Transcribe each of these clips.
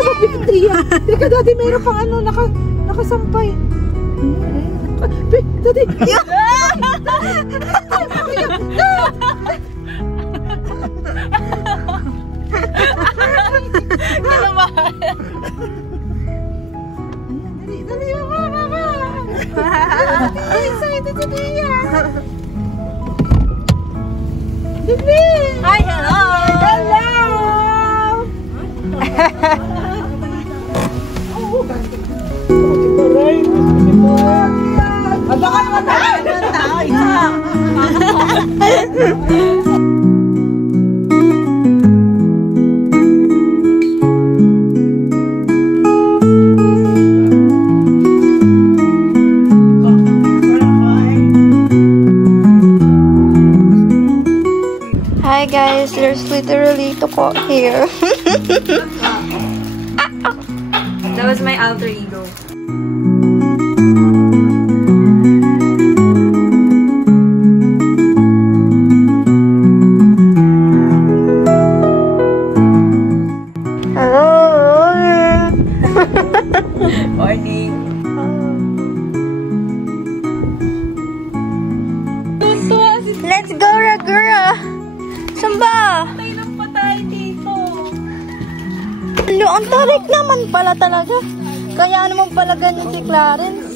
Ito ba Pia? Teka dati meron pang ano nakasampay. Dati. Kinamahan. Dali mama. Excited si Pia. Bibi! Hi, hello! Hello! Ang baka naman tayo! Hi guys, there's literally toko here. That was my alter ego. Hello! Morning. Let's go, Ragura! Samba! Patay lang pa tayo dito. Lo, ang tarik naman pala talaga. Kaya naman pala ganyan si Clarence.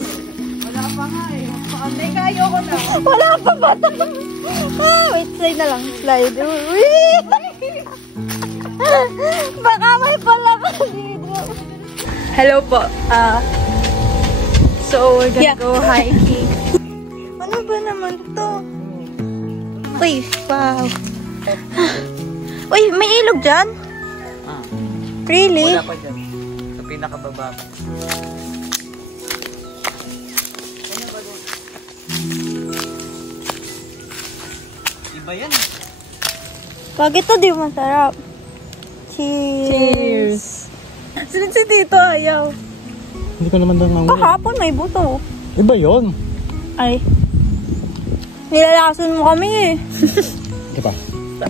Wala pa nga eh. Teka, ayoko na. Wala pa ba? Wait, slide na lang. Slide. Baka may pala ka dito. Hello po. So we're gonna go hiking. Ano ba naman to? Uy, wow. Uy, may ilog dyan? Really? Wala pa dyan. Sa pinakababa. Iba yan. Pag ito di masarap. Cheers! Sino si Tito ayaw? Hindi ko naman doon mangulit. Kahapon may buto. Iba yun. Ay. Nilalason mo kami eh. Di ba?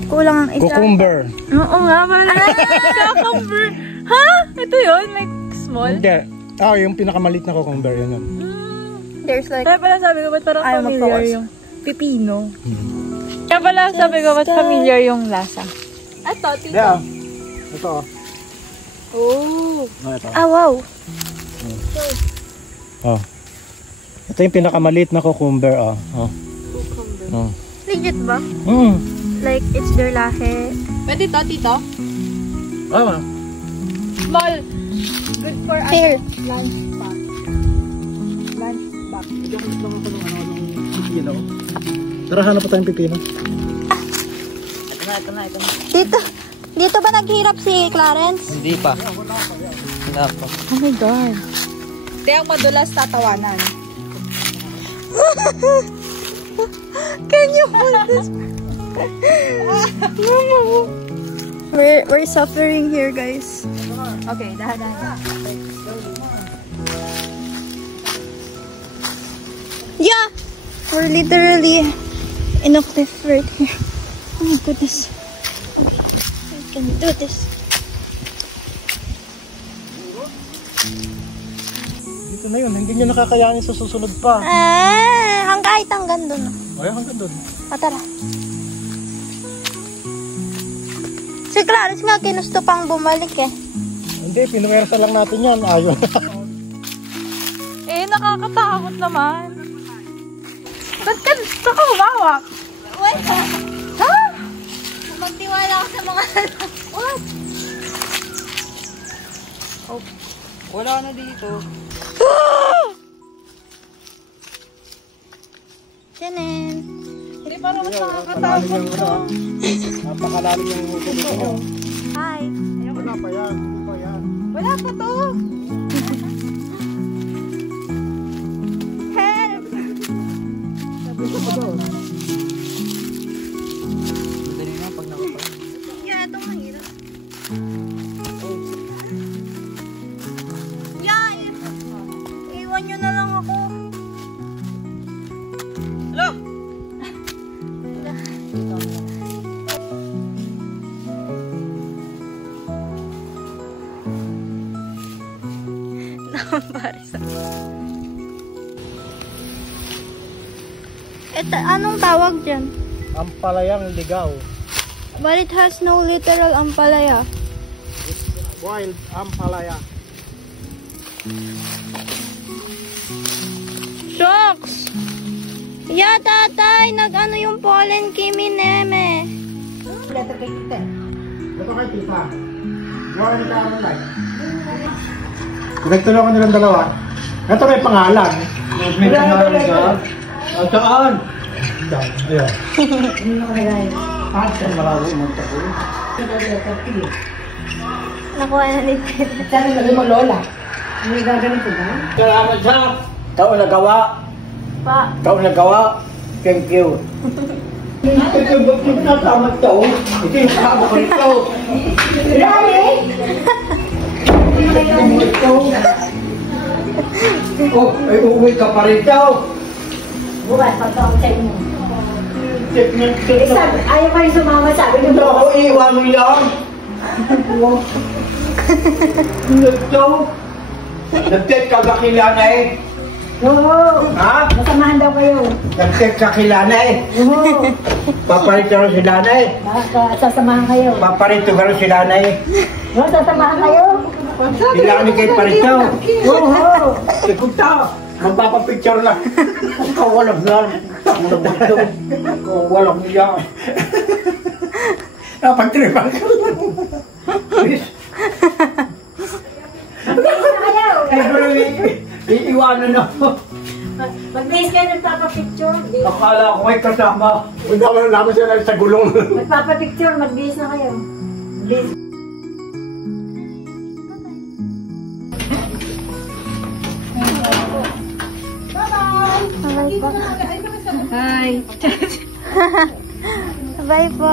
Kulang ang isa. Cucumber. Oo nga pala. Cucumber. Ha? Ito yun? Like small? Hindi. Yung pinakamaliit na cucumber yun. There's like... Kaya pala sabi ko ba't parang Ayaw familiar mag-focus. yung pipino? Kaya pala sabi ko ba't familiar yung lasa? Ito, Tito. Yeah. Ito. Oh. Ito. Ah, wow. Oh. Ito yung pinakamaliit na cucumber. Cucumber. Oh. Legit ba? Like, it's their lahe. Pwede to, Tito? Ah, Small. Good for Here. lunch pack. Lunch pack. Tara, hanap pa tayong pipino. Ito na. Dito ba naghirap si Clarence? Hindi pa. Wala pa. Oh my God. Kaya ang madulas tatawanan. Can you hold this? We're suffering here, guys. Okay, dahan-dahan. Yeah! We're literally in a cliff right here. Oh my goodness. Okay, I can do this. Dito na yun. Hindi nyo nakakayanin sa susunod pa. Kahit hanggang doon. Ay, hanggang doon. Tara. Si Clarence nga ginusto pang bumalik eh. Hindi, pinuwersa lang natin yan. Ayaw. Nakakatakot naman. Ba't ka humawak? What? Ha? Magtiwala ako sa mga What? Oh, wala na dito. Janen. Hindi parang mas nakakatakot to. Napakalalim yung hukong dito. Hi. Wala pa yan. Hindi pa yan. Wala pa to. Help! Madali nga pag nakapag. Yeah, itong mahirap. Yeah, iwan nyo na lang ako. Hello? Parisa. Ito, anong tawag dyan? Ampalayang ligaw. But it has no literal ampalaya. Wild ampalaya. Shucks! Yeah, tatay! Nag-ano yung pollen kay Mineme. Ito kay tita. Gawin na tayo like. Nagtulungan nilang dalawa. Ito may pangalan. May pangalan ka? Saan? Ayan. Saan marami magtako? Nakuha na ni Tita. Sana na mo lola. Hindi gaganito ba? Salamat sa taon na gawa. Pa. Taon na gawa. Thank you. Ito ba pinatamat to? Ito yung kasama ko ito. Oh, ay uwi ka pa rin daw. Bukas, pagtawag sa inyo. Ayaw kayo sumama, sabi niyo. Ito ako iiwan mo lang. Ito. Nag-take ka ba kilana eh? Oo. Ha? Masamahan daw kayo. Nag-take ka kilana eh? Oo. Paparito rin sila na eh. Sasamahan kayo. Paparito ka rin sila na eh. Oo, sasamahan kayo. Kailangan ni kay Parito. Oo. Ikuta. Magpapapicture lang. Kawalang lang. Takot na ito. Kawalang yan. Napagtripan ka lang. Iiwanan ako. Mag-base kayo nagpapapicture. Akala ko may kasama. Hindi ako naman sila sa gulong. Magpapapicture, mag-base na kayo. Base. Bye po. Bye po.